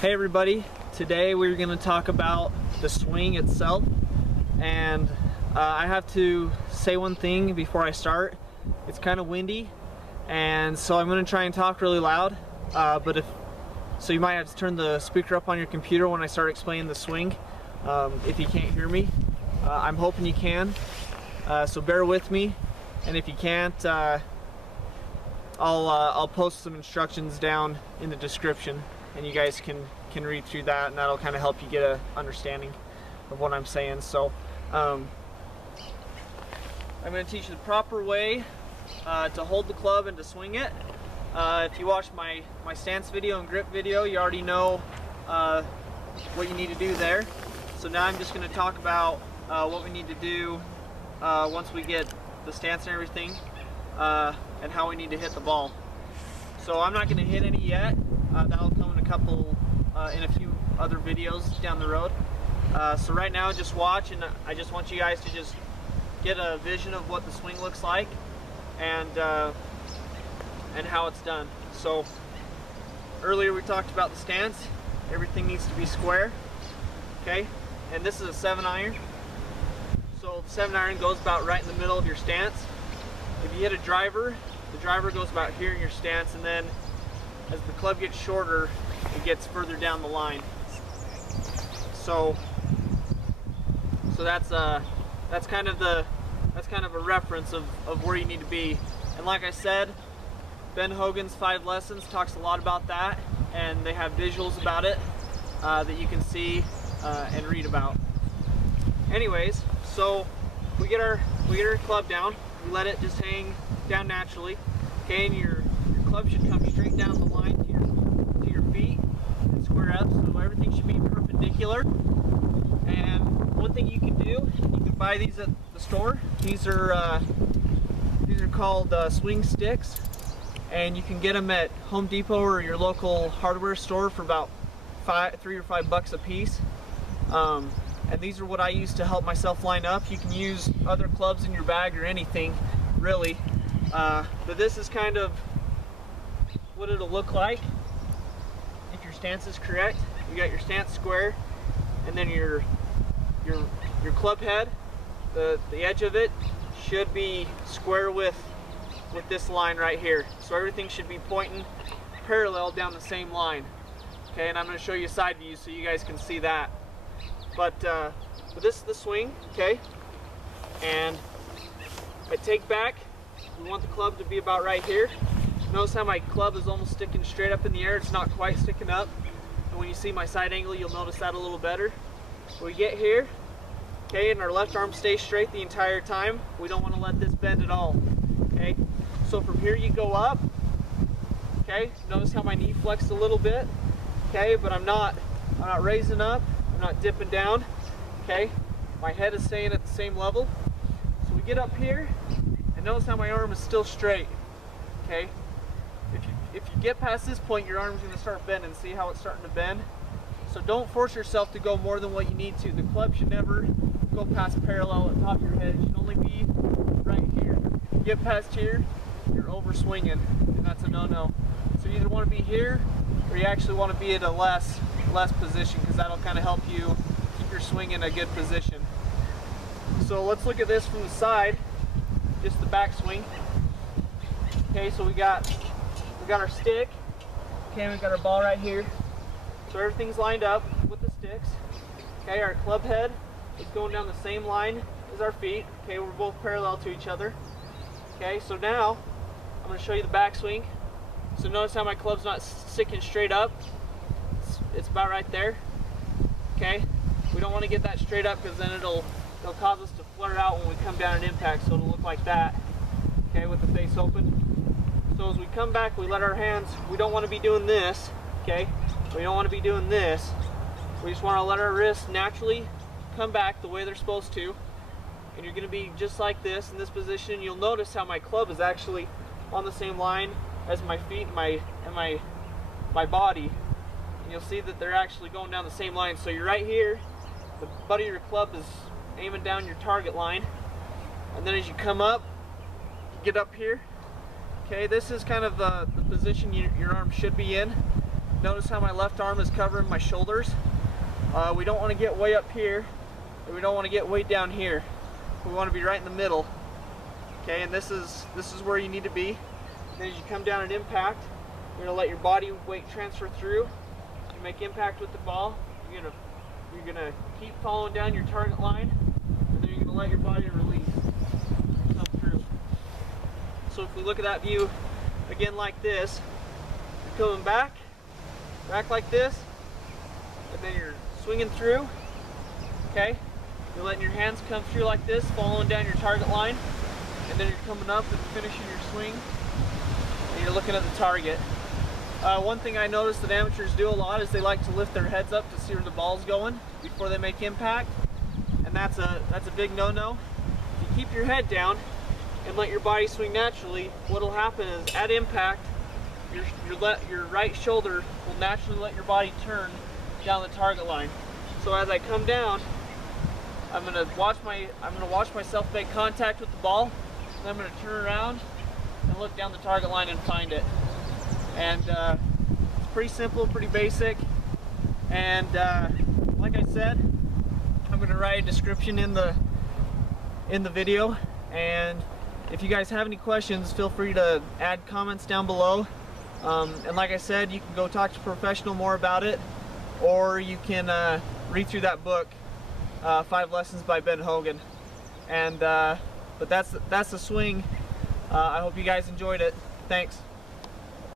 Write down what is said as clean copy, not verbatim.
Hey everybody, today we're going to talk about the swing itself, and I have to say one thing before I start. It's kind of windy, and so I'm going to try and talk really loud, so you might have to turn the speaker up on your computer when I start explaining the swing if you can't hear me. I'm hoping you can, so bear with me, and if you can't, I'll post some instructions down in the description, and you guys can read through that, and that'll kind of help you get an understanding of what I'm saying. So I'm going to teach you the proper way to hold the club and to swing it. If you watched my stance video and grip video, you already know what you need to do there. So now I'm just going to talk about what we need to do once we get the stance and everything, and how we need to hit the ball. So I'm not going to hit any yet. That'll come in a few other videos down the road. So right now, just watch, and I just want you guys to just get a vision of what the swing looks like and how it's done. So earlier we talked about the stance. Everything needs to be square, okay? And this is a 7-iron. So the 7-iron goes about right in the middle of your stance. If you hit a driver, the driver goes about here in your stance, and then as the club gets shorter, it gets further down the line. So that's kind of a reference of where you need to be. And like I said, Ben Hogan's 5 Lessons talks a lot about that, and they have visuals about it that you can see and read about. Anyways, so we get our club down. We let it just hang down naturally. Okay, and your club should come straight down the line to your feet and square up, so everything should be perpendicular. And one thing you can do, you can buy these at the store. These are called swing sticks, and you can get them at Home Depot or your local hardware store for about $3 or $5 a piece. And these are what I use to help myself line up. You can use other clubs in your bag or anything, really. But this is kind of what it'll look like if your stance is correct. You got your stance square, and then your club head, the edge of it should be square with this line right here. So everything should be pointing parallel down the same line. Okay, and I'm going to show you a side view so you guys can see that. But this is the swing, okay? And I take back. We want the club to be about right here. Notice how my club is almost sticking straight up in the air. It's not quite sticking up. And when you see my side angle, you'll notice that a little better. We get here, okay, and our left arm stays straight the entire time. We don't want to let this bend at all, okay? So from here you go up, okay? Notice how my knee flexed a little bit, okay? But I'm not raising up. I'm not dipping down, okay? My head is staying at the same level. So we get up here, and notice how my arm is still straight, okay? If you get past this point, your arm's going to start bending. See how it's starting to bend? So don't force yourself to go more than what you need to. The club should never go past parallel at the top of your head. It should only be right here. If you get past here, you're over swinging, and that's a no-no. So you either want to be here, or you actually want to be at a less position, because that'll kind of help you keep your swing in a good position. So let's look at this from the side, just the back swing. Okay, so we got our stick, okay, we've got our ball right here. So everything's lined up with the sticks. Okay, our club head is going down the same line as our feet. Okay, we're both parallel to each other. Okay, so now I'm going to show you the backswing. So notice how my club's not sticking straight up. It's about right there. Okay, we don't want to get that straight up, because then it'll cause us to flare out when we come down an impact, so it'll look like that. Okay, with the face open. So as we come back, we let our hands, we don't want to be doing this, okay? We don't want to be doing this. We just want to let our wrists naturally come back the way they're supposed to. And you're going to be just like this in this position. You'll notice how my club is actually on the same line as my feet and my body. And you'll see that they're actually going down the same line. So you're right here, the butt of your club is aiming down your target line. And then as you come up, you get up here. Okay, this is kind of the position your arm should be in. Notice how my left arm is covering my shoulders. We don't want to get way up here, and we don't want to get way down here. We want to be right in the middle. Okay, and this is where you need to be. And then as you come down at impact, you're going to let your body weight transfer through. You make impact with the ball. You're gonna keep following down your target line, and then you're gonna let your body release, come through. So if we look at that view again like this, you're coming back like this, and then you're swinging through. Okay, you're letting your hands come through like this, following down your target line, and then you're coming up and finishing your swing, and you're looking at the target. One thing I noticed that amateurs do a lot is they like to lift their heads up to see where the ball's going before they make impact, and that's a big no-no. If you keep your head down and let your body swing naturally, what'll happen is at impact, your right shoulder will naturally let your body turn down the target line. So as I come down, I'm gonna watch myself make contact with the ball, and I'm gonna turn around and look down the target line and find it. And it's pretty simple, pretty basic. And like I said, I'm gonna write a description in the video. And if you guys have any questions, feel free to add comments down below. And like I said, you can go talk to a professional more about it, or you can read through that book, 5 Lessons by Ben Hogan. And but that's the swing. I hope you guys enjoyed it. Thanks.